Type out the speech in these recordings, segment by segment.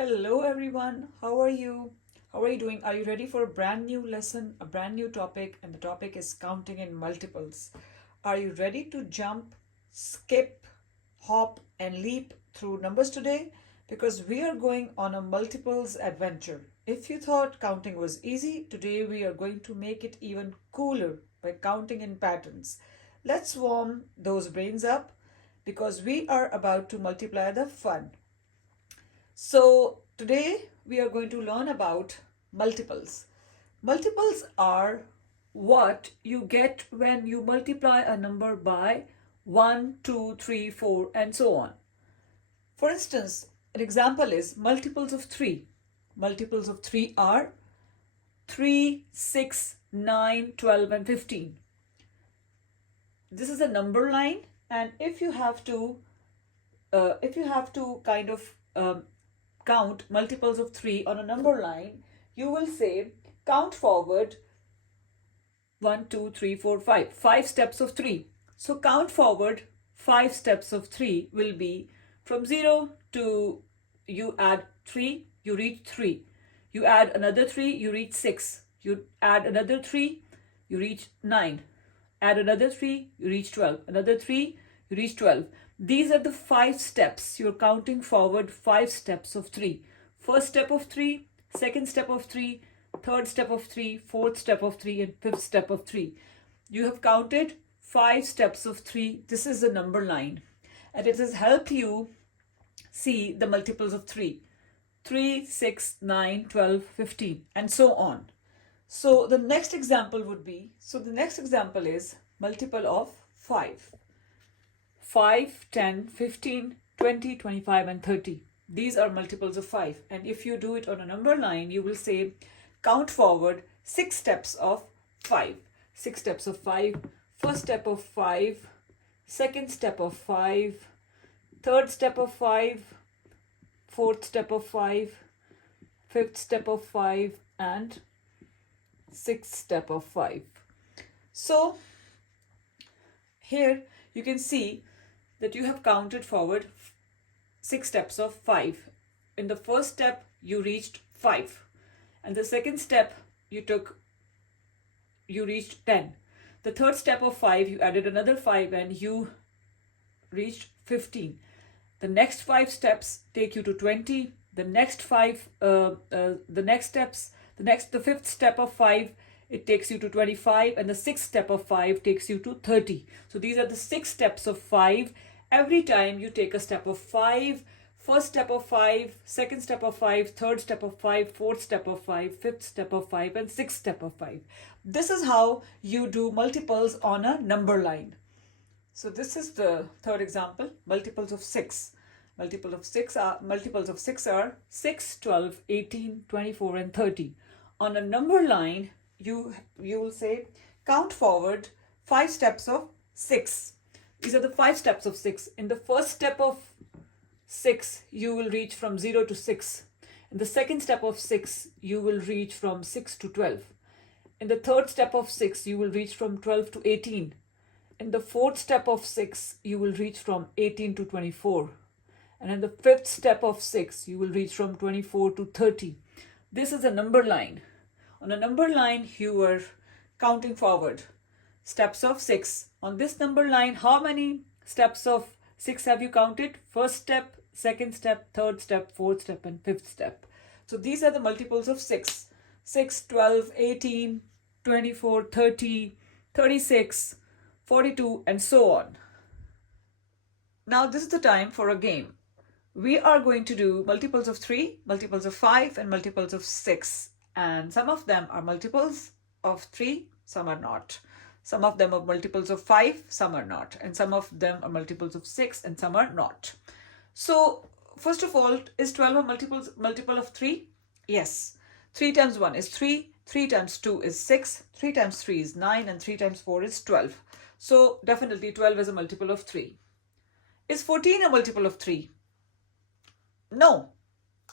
Hello everyone, how are you? How are you doing? Are you ready for a brand new lesson, a brand new topic? And the topic is counting in multiples. Are you ready to jump, skip, hop, and leap through numbers today? Because we are going on a multiples adventure. If you thought counting was easy, today we are going to make it even cooler by counting in patterns. Let's warm those brains up because we are about to multiply the fun. So, today we are going to learn about multiples. Multiples are what you get when you multiply a number by 1, 2, 3, 4, and so on. For instance, an example is multiples of 3. Multiples of 3 are 3, 6, 9, 12, and 15. This is a number line, and if you have to kind of count multiples of 3 on a number line, you will say count forward 1, 2, 3, 4, 5. 5 steps of 3. So count forward 5 steps of 3 will be from 0 to you add 3, you reach 3. You add another 3, you reach 6. You add another 3, you reach 9. Add another 3, you reach 12. Another 3, you reach 12. These are the 5 steps. You're counting forward 5 steps of 3. First step of 3, second step of 3, third step of 3, fourth step of 3, and fifth step of 3. You have counted 5 steps of 3. This is the number line. And it has helped you see the multiples of 3. 3, 6, 9, 12, 15, and so on. So the next example is multiple of 5. 5, 10, 15, 20, 25, and 30. These are multiples of 5. And if you do it on a number line, you will say count forward 6 steps of 5. 6 steps of 5. First step of 5. Second step of 5. Third step of 5. Fourth step of 5. Fifth step of 5. And sixth step of 5. So here you can see that you have counted forward 6 steps of 5. In the first step you reached 5, and the second step you reached 10. The third step of 5 you added another 5 and you reached 15. The next 5 steps take you to 20. The fifth step of 5, it takes you to 25, and the sixth step of 5 takes you to 30. So these are the 6 steps of 5. Every time you take a step of 5, first step of 5, second step of 5, third step of 5, fourth step of 5, fifth step of 5, and sixth step of 5. This is how you do multiples on a number line. So this is the third example, multiples of 6. Multiples of 6 are 6, 12, 18, 24, and 30. On a number line, you will say count forward 5 steps of 6. These are the 5 steps of 6. In the first step of 6, you will reach from 0 to 6. In the second step of 6, you will reach from 6 to 12. In the third step of 6, you will reach from 12 to 18. In the fourth step of 6, you will reach from 18 to 24. And in the fifth step of 6, you will reach from 24 to 30. This is a number line. On a number line, you are counting forward steps of 6. On this number line, how many steps of 6 have you counted? First step, second step, third step, fourth step, and fifth step. So these are the multiples of 6. 6, 12, 18, 24, 30, 36, 42, and so on. Now this is the time for a game. We are going to do multiples of 3, multiples of 5, and multiples of 6. And some of them are multiples of 3, some are not. Some of them are multiples of 5, some are not. And some of them are multiples of 6, and some are not. So, first of all, is 12 a multiple of 3? Yes. 3 times 1 is 3, 3 times 2 is 6, 3 times 3 is 9, and 3 times 4 is 12. So, definitely 12 is a multiple of 3. Is 14 a multiple of 3? No,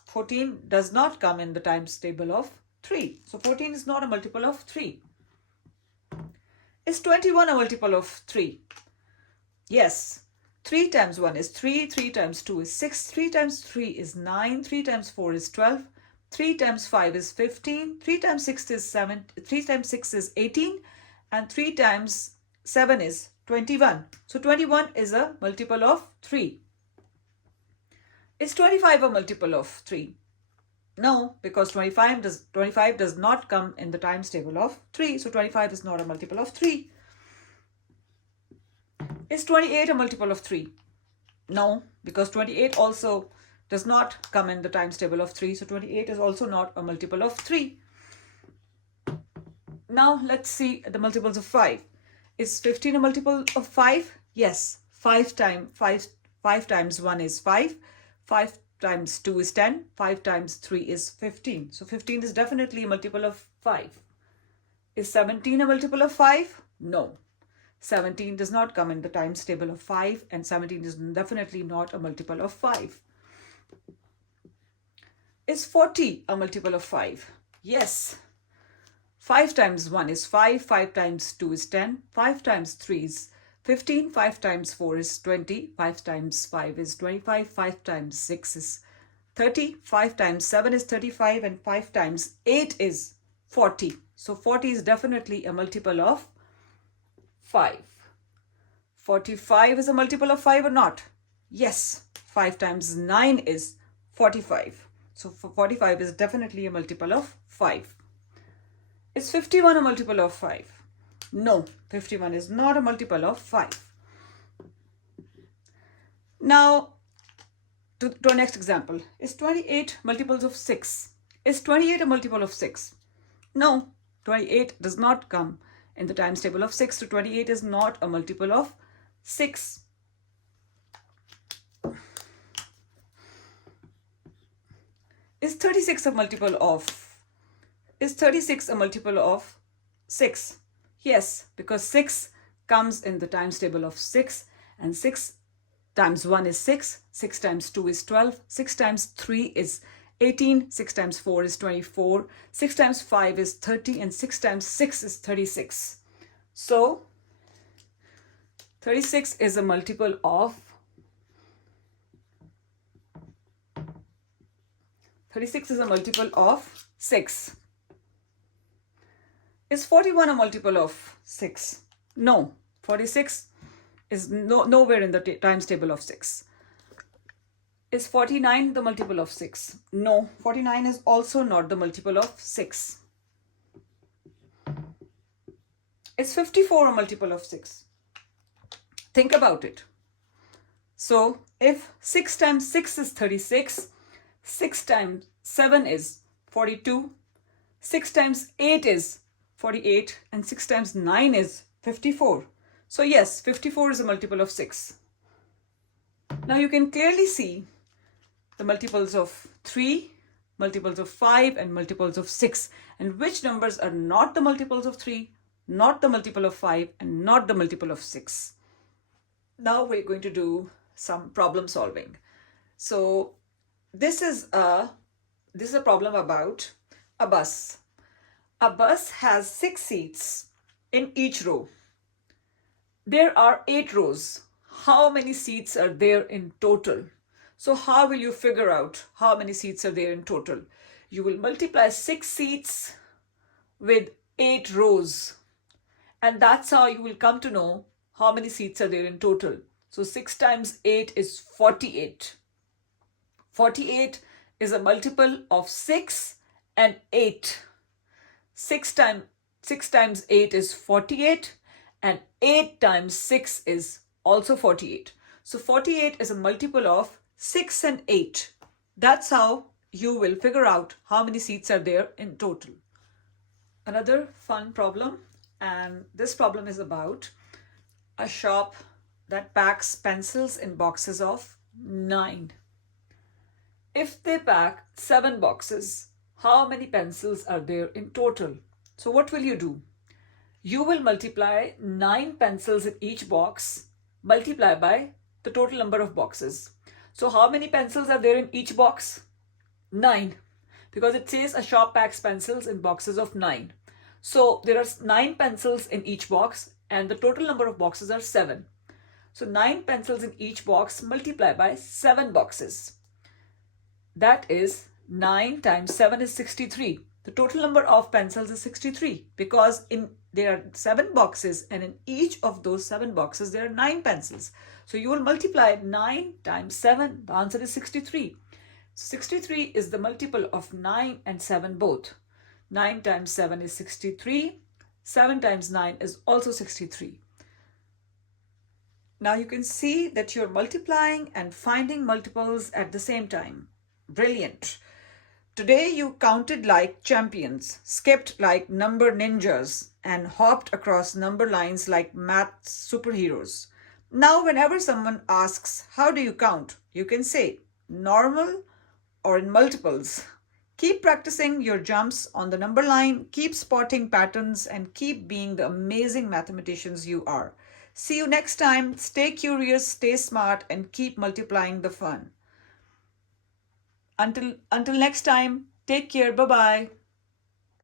14 does not come in the times table of 3. So 14 is not a multiple of 3. Is 21 a multiple of 3? Yes, 3 times 1 is 3, 3 times 2 is 6, 3 times 3 is 9, 3 times 4 is 12, 3 times 5 is 15, 3 times 6 is 7, 3 times 6 is 18, and 3 times 7 is 21. So 21 is a multiple of 3. Is 25 a multiple of 3? No, because 25 does not come in the times table of 3. So 25 is not a multiple of 3. Is 28 a multiple of 3? No, because 28 also does not come in the times table of 3. So 28 is also not a multiple of 3. Now let's see the multiples of 5. Is 15 a multiple of 5? Yes. 5 times 1 is 5. 5 times 2 is 10. 5 times 3 is 15. So 15 is definitely a multiple of 5. Is 17 a multiple of 5? No. 17 does not come in the times table of 5, and 17 is definitely not a multiple of 5. Is 40 a multiple of 5? Yes. 5 times 1 is 5, 5 times 2 is 10, 5 times 3 is 15, 5 times 4 is 20, 5 times 5 is 25, 5 times 6 is 30, 5 times 7 is 35, and 5 times 8 is 40. So 40 is definitely a multiple of 5. 45 is a multiple of 5 or not? Yes. 5 times 9 is 45. So 45 is definitely a multiple of 5. Is 51 a multiple of 5? No, 51 is not a multiple of 5. Now, to our next example. Is 28 multiples of 6? Is 28 a multiple of 6? No, 28 does not come in the times table of 6. So 28 is not a multiple of 6. Is 36 a multiple of? Is 36 a multiple of 6? Yes, because 6 comes in the times table of 6, and 6 times 1 is 6, 6 times 2 is 12, 6 times 3 is 18, 6 times 4 is 24, 6 times 5 is 30, and 6 times 6 is 36. So 36 is a multiple of 6. Is 41 a multiple of 6? No, 46 is nowhere in the times table of 6. Is 49 the multiple of 6? No, 49 is also not the multiple of 6. Is 54 a multiple of 6? Think about it. So if 6 times 6 is 36, 6 times 7 is 42, 6 times 8 is 48, and 6 times 9 is 54. So yes, 54 is a multiple of 6. Now you can clearly see the multiples of 3, multiples of 5, and multiples of 6, and which numbers are not the multiples of 3, not the multiple of 5, and not the multiple of 6. Now we're going to do some problem solving. So this is a problem about a bus. A bus has 6 seats in each row. There are 8 rows. How many seats are there in total? So how will you figure out how many seats are there in total? You will multiply 6 seats with 8 rows. And that's how you will come to know how many seats are there in total. So 6 times 8 is 48. 48 is a multiple of 6 and 8. 6 times 8 is 48, and 8 times 6 is also 48. So 48 is a multiple of 6 and 8. That's how you will figure out how many seats are there in total. Another fun problem, and this problem is about a shop that packs pencils in boxes of 9. If they pack 7 boxes, how many pencils are there in total? So what will you do? You will multiply 9 pencils in each box, multiply by the total number of boxes. So how many pencils are there in each box? 9. Because it says a shop packs pencils in boxes of 9. So there are 9 pencils in each box, and the total number of boxes are 7. So 9 pencils in each box, multiply by 7 boxes. That is 9 times 7 is 63. The total number of pencils is 63 because there are 7 boxes, and in each of those 7 boxes there are 9 pencils. So you will multiply 9 times 7. The answer is 63. 63 is the multiple of 9 and 7 both. 9 times 7 is 63. 7 times 9 is also 63. Now you can see that you're multiplying and finding multiples at the same time. Brilliant. Today you counted like champions, skipped like number ninjas, and hopped across number lines like math superheroes. Now whenever someone asks, how do you count? You can say normal or in multiples. Keep practicing your jumps on the number line, keep spotting patterns, and keep being the amazing mathematicians you are. See you next time. Stay curious, stay smart, and keep multiplying the fun. Until next time, take care. Bye-bye.